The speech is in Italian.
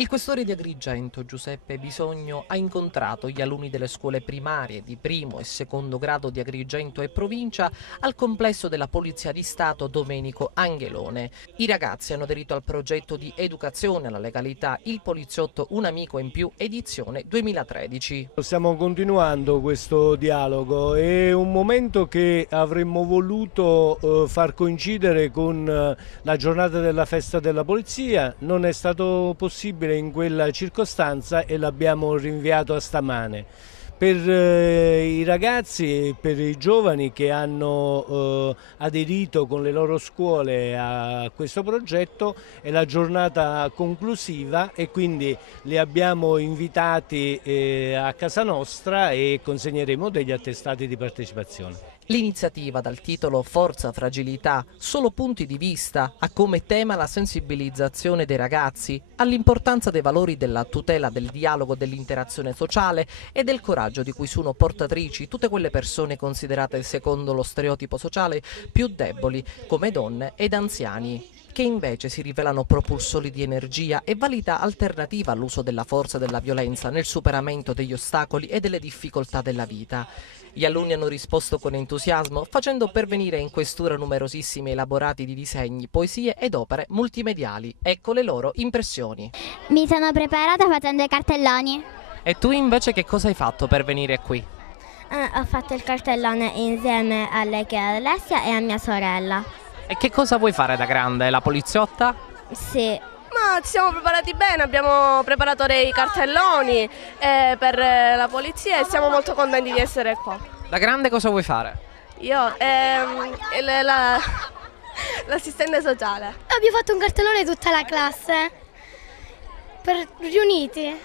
Il questore di Agrigento, Giuseppe Bisogno, ha incontrato gli alunni delle scuole primarie di primo e secondo grado di Agrigento e provincia al complesso della Polizia di Stato Domenico Anghelone. I ragazzi hanno aderito al progetto di educazione alla legalità Il poliziotto Un amico in più, edizione 2013. Stiamo continuando questo dialogo, è un momento che avremmo voluto far coincidere con la giornata della festa della polizia, non è stato possibile in quella circostanza e l'abbiamo rinviato a stamane. Per i ragazzi e per i giovani che hanno aderito con le loro scuole a questo progetto è la giornata conclusiva e quindi li abbiamo invitati a casa nostra e consegneremo degli attestati di partecipazione. L'iniziativa dal titolo Forza Fragilità, solo punti di vista, ha come tema la sensibilizzazione dei ragazzi all'importanza dei valori della tutela del dialogo, dell'interazione sociale e del coraggio di cui sono portatrici tutte quelle persone considerate secondo lo stereotipo sociale più deboli, come donne ed anziani, che invece si rivelano propulsori di energia e valida alternativa all'uso della forza e della violenza nel superamento degli ostacoli e delle difficoltà della vita. Gli alunni hanno risposto con entusiasmo, facendo pervenire in questura numerosissimi elaborati di disegni, poesie ed opere multimediali. Ecco le loro impressioni. Mi sono preparata facendo i cartelloni. E tu invece che cosa hai fatto per venire qui? Ho fatto il cartellone insieme a lei che è Alessia e a mia sorella. E che cosa vuoi fare da grande? La poliziotta? Sì. Ma ci siamo preparati bene, abbiamo preparato dei cartelloni per la polizia e siamo molto contenti di essere qua. Da grande cosa vuoi fare? Io, l'assistente sociale. Abbiamo fatto un cartellone tutta la classe per riuniti.